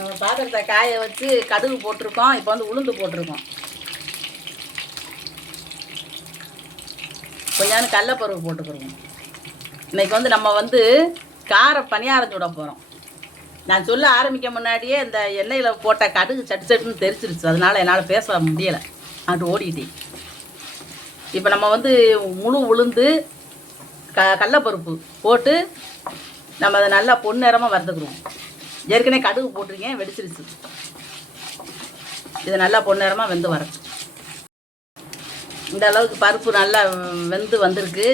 நம்ம பாத்திரத்தை காய வச்சு கடுகு போட்டிருக்கோம். இப்போ வந்து உளுந்து போட்டிருக்கோம். கொஞ்சம் கடலப்பருப்பு போட்டுக்கிறோம் இன்னைக்கு வந்து நம்ம வந்து கார பணியாரம் சுட போகிறோம் நான் சொல்ல ஆரம்பிக்க முன்னாடியே இந்த எண்ணெயில் போட்ட கடுகு சட்டு சட்டுன்னு தெரிச்சிருச்சு அதனால் என்னால் பேச முடியலை. அது ஓடிட்டேன். இப்போ நம்ம வந்து முழு உளுந்து க கடலப்பருப்பு போட்டு நம்ம அதை நல்லா பொன்னிறமாக வறுத்துக்கிறோம் ஏற்கனவே கடுகு போட்டிருக்கேன் வெடிச்சிருச்சு. இது நல்லா பொன்னேரமாக வெந்து வரும் இந்த அளவுக்கு பருப்பு நல்லா வெந்து வந்திருக்கு.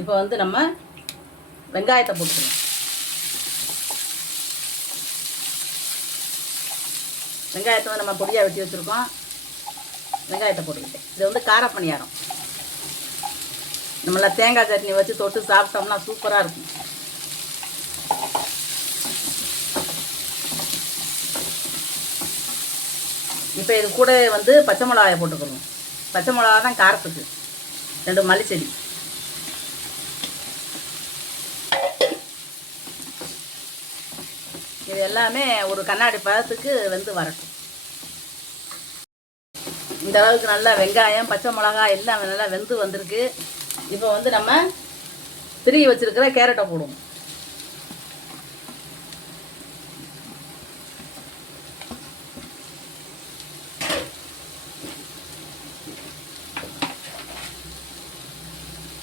இப்போ வந்து நம்ம வெங்காயத்தை போட்டுக்கணும் வெங்காயத்தை வந்து நம்ம பொடியாக வெட்டி வச்சுருக்கோம். வெங்காயத்தை போட்டுக்கிட்டேன். இது வந்து கார பணியாரம் நம்மள தேங்காய் சட்னி வச்சு தொட்டு சாப்பிட்டோம்னா சூப்பராக இருக்கும். இப்போ இது கூட வந்து பச்சை மிளகாயை போட்டுக்கிறோம் பச்சை மிளகா தான் காரத்துக்கு. ரெண்டு மல்லிச்செடி. இது எல்லாமே ஒரு கண்ணாடி பழத்துக்கு வெந்து வரட்டும். இந்த அளவுக்கு நல்லா வெங்காயம் பச்சை மிளகாய் எல்லாம் நல்லா வெந்து வந்திருக்கு. இப்போ வந்து நம்ம திருகி வச்சுருக்கிற கேரட்டை போடுவோம்.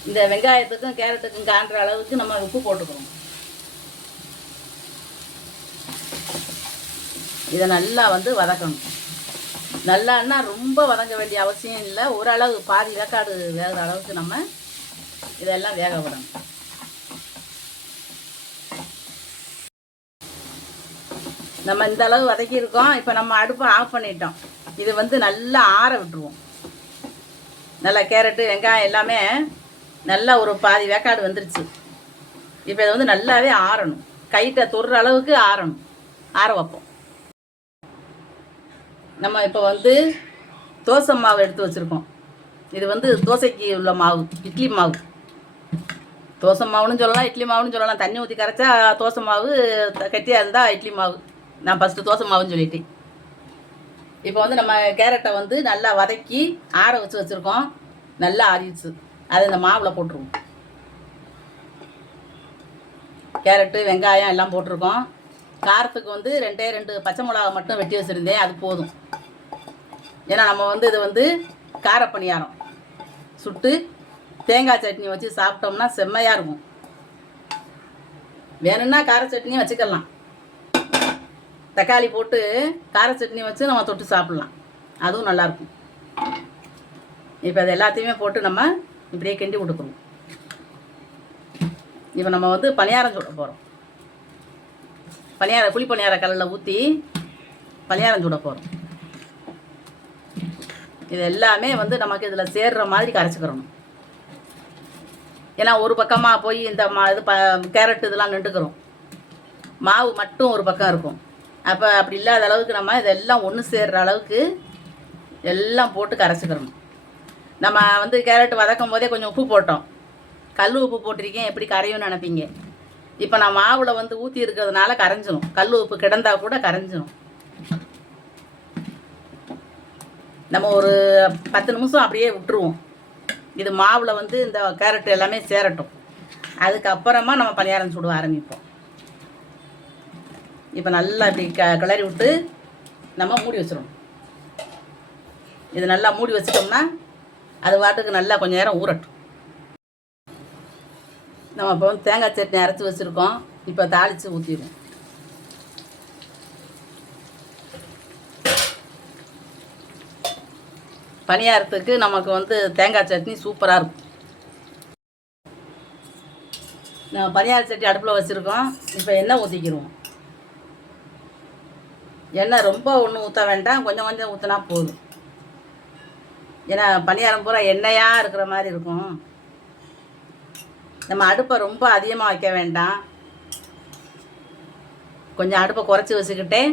இந்த வெங்காயத்துக்கும் கேரட்டுக்கும் காண்ற அளவுக்கு நம்ம உப்பு போட்டுக்கணும். இதை நல்லா வந்து வதக்கணும். நல்லான்னா ரொம்ப வதங்க வேண்டிய அவசியம் இல்லை. ஓரளவு பாதி வேக்காடு வேகிற அளவுக்கு நம்ம இதெல்லாம் வேக விடணும். நம்ம இந்த அளவு வதக்கியிருக்கோம். இப்போ நம்ம அடுப்பை ஆஃப் பண்ணிட்டோம். இது வந்து நல்லா ஆற விட்டுருவோம். நல்லா கேரட்டு வெங்காயம் எல்லாமே நல்லா ஒரு பாதி வேக்காடு வந்துருச்சு. இப்போ இதை வந்து நல்லாவே ஆறணும். கைட்ட தொடுற அளவுக்கு ஆறணும். ஆற வைப்போம். நம்ம இப்போ வந்து தோசை மாவு எடுத்து வச்சுருக்கோம். இது வந்து தோசைக்கு உள்ள மாவு இட்லி மாவு. தோசை மாவுன்னு சொல்லலாம் இட்லி மாவுன்னு சொல்லலாம். தண்ணி ஊற்றி கரைச்சா தோசை மாவு த- கட்டியாக இருந்தால் இட்லி மாவு. நான் ஃபஸ்ட்டு தோசை மாவுன்னு சொல்லிட்டேன். இப்போ வந்து நம்ம கேரட்டை வந்து நல்லா வதக்கி ஆற வச்சு வச்சுருக்கோம். நல்லா ஆறிடுச்சு. அது இந்த மாவில் போட்டுருவோம். கேரட்டு வெங்காயம் எல்லாம் போட்டிருக்கோம். காரத்துக்கு வந்து ரெண்டே ரெண்டு பச்சை மிளகா மட்டும் வெட்டி வச்சுருந்தேன் அது போதும். ஏன்னா நம்ம வந்து இது வந்து கார பணியாரம் சுட்டு தேங்காய் சட்னி வச்சு சாப்பிட்டோம்னா செம்மையாக இருக்கும். வேணும்னா கார சட்னியும் வச்சுக்கலாம். தக்காளி போட்டு கார சட்னி வச்சு நம்ம தொட்டு சாப்பிட்லாம். அதுவும் நல்லாயிருக்கும் இப்போ அது எல்லாத்தையுமே போட்டு நம்ம இப்படியே கிண்டி கொடுக்கணும். இப்போ நம்ம வந்து பணியாரம் சுட போகிறோம் பணியார புளி பணியார கல்லில் ஊற்றி பணியாரம் சுட போகிறோம் இது எல்லாமே வந்து நமக்கு இதில் சேர்ற மாதிரி கரைச்சிக்கிறணும். ஏன்னா ஒரு பக்கமாக போய் இந்த மா இது ப கேரட் இதெல்லாம் நின்றுக்கிறோம். மாவு மட்டும் ஒரு பக்கம் இருக்கும். அப்போ அப்படி இல்லாத அளவுக்கு நம்ம இதெல்லாம் ஒன்று சேர்ற அளவுக்கு எல்லாம் போட்டு கரைச்சிக்கிறணும். நம்ம வந்து கேரட் வதக்கும் போதே கொஞ்சம் உப்பு போட்டோம். கல் உப்பு போட்டிருக்கேன். எப்படி கரையும்னு நினைப்பீங்க? இப்போ நான் மாவில் வந்து ஊற்றி இருக்கிறதுனால கரைஞ்சிரும். கல் உப்பு கிடந்தா கூட கரைஞ்சிரும். நம்ம ஒரு பத்து நிமிஷம் அப்படியே விட்டுருவோம். இது மாவில் வந்து இந்த கேரட் எல்லாமே சேரட்டும். அதுக்கப்புறமா நம்ம பணியாரம் சுட ஆரம்பிப்போம். இப்போ நல்லா இப்படி க கிளறி விட்டு நம்ம மூடி வச்சிடணும். இது நல்லா மூடி வச்சிட்டோம்னா அது வாட்டுக்கு நல்லா கொஞ்சம் நேரம் ஊறட்டும். நம்ம இப்போ வந்து தேங்காய் சட்னி அரைச்சி வச்சுருக்கோம். இப்போ தாளித்து ஊற்றிடுவோம் பணியாரத்துக்கு நமக்கு வந்து தேங்காய் சட்னி சூப்பராக இருக்கும். நம்ம பணியார சட்னி அடுப்பில் வச்சுருக்கோம். இப்போ எண்ணெய் ஊற்றிக்கிடுவோம் எண்ணெய் ரொம்ப ஒன்றும் ஊற்ற வேண்டாம். கொஞ்சம் கொஞ்சம் ஊற்றினா போதும். ஏன்னா பணியாரம் பூரா எண்ணெயாக இருக்கிற மாதிரி இருக்கும். நம்ம அடுப்பை ரொம்ப அதிகமாக வைக்க வேண்டாம். கொஞ்சம் அடுப்பை குறைச்சி வச்சுக்கிட்டே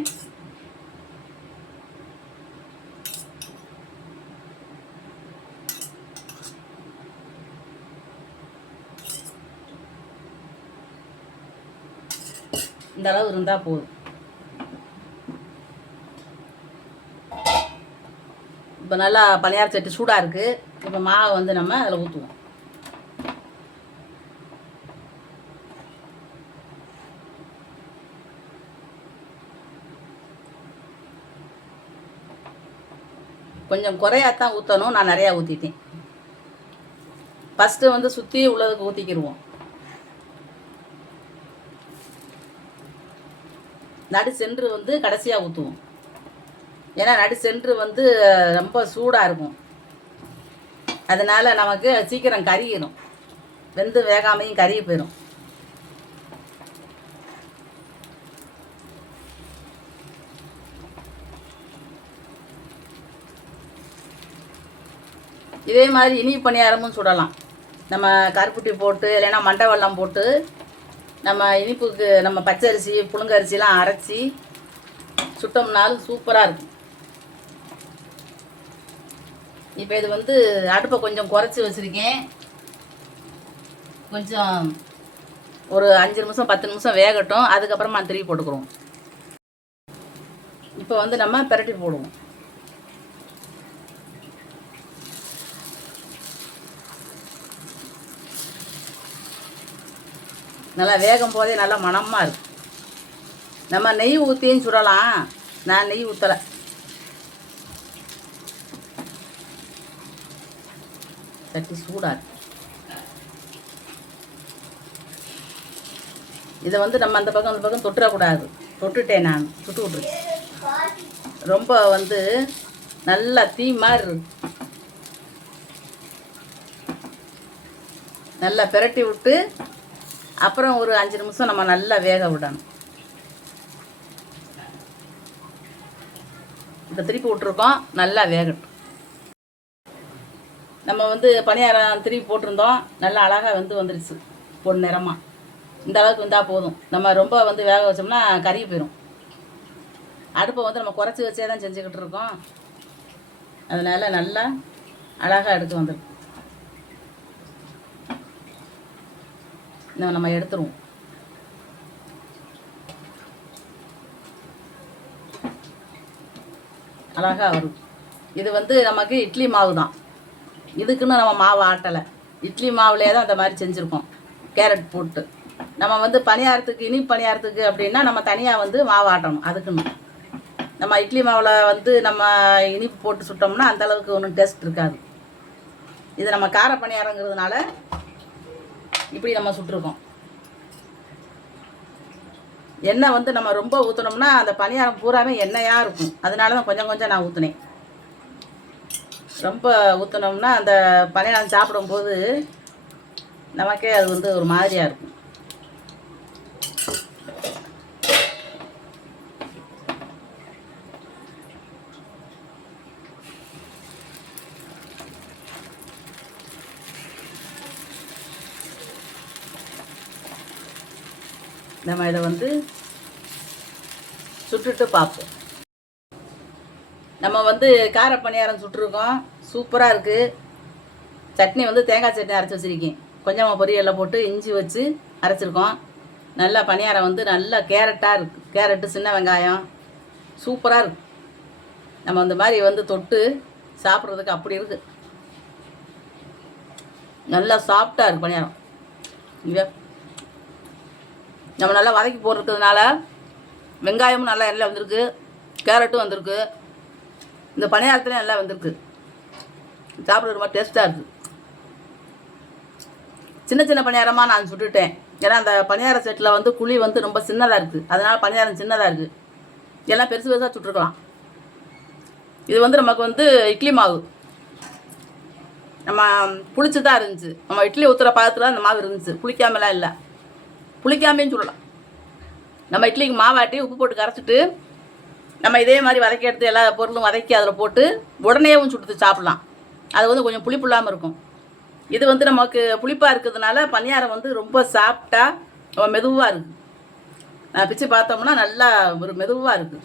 இந்த அளவு இருந்தால் போதும். இப்போ நல்லா பணியார சட்டி சூடாக இருக்குது இப்போ மாவை வந்து நம்ம அதில் ஊற்றுவோம் கொஞ்சம் குறையாத்தான் ஊற்றணும் நான் நிறையா ஊற்றிட்டேன் ஃபஸ்ட்டு வந்து சுற்றி உள்ளதுக்கு ஊற்றிக்கிடுவோம் நடு சென்று வந்து கடைசியாக ஊற்றுவோம் ஏன்னா நடு சென்று வந்து ரொம்ப சூடாக இருக்கும். அதனால் நமக்கு சீக்கிரம் கறியிடும் வெந்து வேகாமையும் கருகி போயிடும் இதே மாதிரி இனிப்பு பணியாரமும் சுடலாம். நம்ம கருப்புட்டி போட்டு இல்லைன்னா மண்டைவெல்லாம் போட்டு நம்ம இனிப்புக்கு நம்ம பச்சரிசி புழுங்கரிசிலாம் அரைச்சி சுட்டோம்னாலும் சூப்பராக இருக்கும். இப்போ இது வந்து அடுப்பை கொஞ்சம் குறைச்சி வச்சுருக்கேன். கொஞ்சம் ஒரு அஞ்சு நிமிஷம் பத்து நிமிஷம் வேகட்டும். அதுக்கப்புறமா திருப்பி போட்டுக்கிறோம். இப்போ வந்து நம்ம பிரட்டி போடுவோம். நல்லா வேகும் போதே நல்லா மணமாக இருக்கும் நம்ம நெய் ஊற்றியும் சுடலாம். நான் நெய் ஊற்றலை சட்டி சூடாக இதை வந்து நம்ம அந்த பக்கம் அந்த பக்கம் தொட்டுறக்கூடாது. தொட்டுட்டேன் நான். சுட்டு விட்ருக்கேன் ரொம்ப வந்து நல்லா தீ மாதிரி இருக்கு. நல்லா பிரட்டி விட்டு அப்புறம் ஒரு அஞ்சு நிமிஷம் நம்ம நல்லா வேக விடணும். இப்போ திருப்பி விட்ருக்கோம் நல்லா வேகட்டும். நம்ம வந்து பணியாரம் திருப்பி போட்டிருந்தோம். நல்லா அழகாக வந்து வந்துருச்சு. பொன் நிறமாக இந்த அளவுக்கு வந்தால் போதும். நம்ம ரொம்ப வந்து வேக வச்சோம்னா கறி போயிடும் அடுப்பை வந்து நம்ம குறைச்சி வச்சே தான் செஞ்சுக்கிட்டு இருக்கோம். அதனால் நல்லா அழகாக எடுத்து வந்துடும் நம்ம எடுத்துருவோம். அழகாக வரும். இது வந்து நமக்கு இட்லி மாவு தான் இதுக்குன்னு நம்ம மாவு ஆட்டலை. இட்லி மாவுலேயே தான் அந்த மாதிரி செஞ்சுருக்கோம். கேரட் போட்டு. நம்ம வந்து பணியாரத்துக்கு இனிப்பு பணியாரத்துக்கு அப்படின்னா நம்ம தனியாக வந்து மாவு ஆட்டணும். அதுக்குன்னு. நம்ம இட்லி மாவில் வந்து நம்ம இனிப்பு போட்டு சுட்டோம்னா அந்தளவுக்கு ஒன்றும் டேஸ்ட் இருக்காது. இது நம்ம கார பணியாரங்கிறதுனால இப்படி நம்ம சுட்டிருக்கோம். எண்ணெய் வந்து நம்ம ரொம்ப ஊற்றினோம்னா அந்த பணியாரம் பூராமே எண்ணெயாக இருக்கும். அதனால தான் கொஞ்சம் கொஞ்சம் நான் ஊற்றுனேன் ரொம்ப ஊற்றினோம்னா அந்த பணியாரம் சாப்பிடும்போது நமக்கே அது வந்து ஒரு மாதிரியாக இருக்கும். நம்ம இதை வந்து சுட்டுட்டு பார்ப்போம். நம்ம வந்து கார பணியாரம் சுட்டிருக்கோம். சூப்பராக இருக்குது சட்னி வந்து தேங்காய் சட்னி அரைச்சி வச்சுருக்கேன். கொஞ்சமாக பொரியலில் போட்டு இஞ்சி வச்சு அரைச்சிருக்கோம். நல்லா பணியாரம் வந்து நல்லா கேரட்டாக இருக்குது கேரட்டு சின்ன வெங்காயம். சூப்பராக இருக்குது நம்ம அந்த மாதிரி வந்து தொட்டு சாப்பிட்றதுக்கு அப்படி இருக்குது நல்லா சாஃப்டாக இருக்குது பணியாரம். இங்கே. நம்ம நல்லா வதக்கி போடுறதுனால வெங்காயமும் நல்லா எல்லாம் வந்திருக்கு. கேரட்டும் வந்திருக்கு. இந்த பணியாரத்துலேயும் நல்லா வந்திருக்கு. சாப்பிட்றது ரொம்ப டேஸ்ட்டாக இருக்குது சின்ன சின்ன பணியாரமாக நான் சுட்டுட்டேன். ஏன்னா அந்த பணியார செட்டில் வந்து குழி வந்து ரொம்ப சின்னதாக இருக்குது அதனால் பணியாரம் சின்னதாக இருக்குது எல்லாம் பெருசு பெருசாக சுட்டுருக்கலாம். இது வந்து நமக்கு வந்து இட்லி மாவு. நம்ம புளிச்சு தான் இருந்துச்சு. நம்ம இட்லி ஊற்றுற பாதத்தில் அந்த மாவு இருந்துச்சு. புளிக்காமலாம் இல்லை. புளிக்காமையும் சொல்லலாம் நம்ம இட்லிக்கு மாவாட்டி உப்பு போட்டு கரைச்சிட்டு நம்ம இதே மாதிரி வதக்கி எடுத்து எல்லா பொருளும் வதக்கி அதில் போட்டு உடனேவும் சுட்டு சாப்பிட்லாம். அது வந்து கொஞ்சம் புளிப்பு இல்லாமல் இருக்கும். இது வந்து நமக்கு புளிப்பாக இருக்கிறதுனால பணியாரம் வந்து ரொம்ப சாப்பிட்டா மெதுவாக இருக்குது நான் பிச்சு பார்த்தோம்னா நல்லா ஒரு மெதுவாக இருக்குது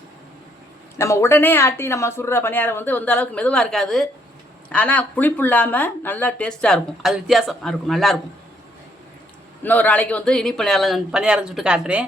நம்ம உடனே ஆட்டி நம்ம சுடுற பணியாரம் வந்து அந்த அளவுக்கு மெதுவாக இருக்காது. ஆனால் புளிப்பு இல்லாமல் நல்லா டேஸ்ட்டாக இருக்கும். அது வித்தியாசமாக இருக்கும். நல்லாயிருக்கும் இன்னொரு நாளைக்கு வந்து இனி பணியாரம் பணியாரம் சுட்டு காட்டுறேன்.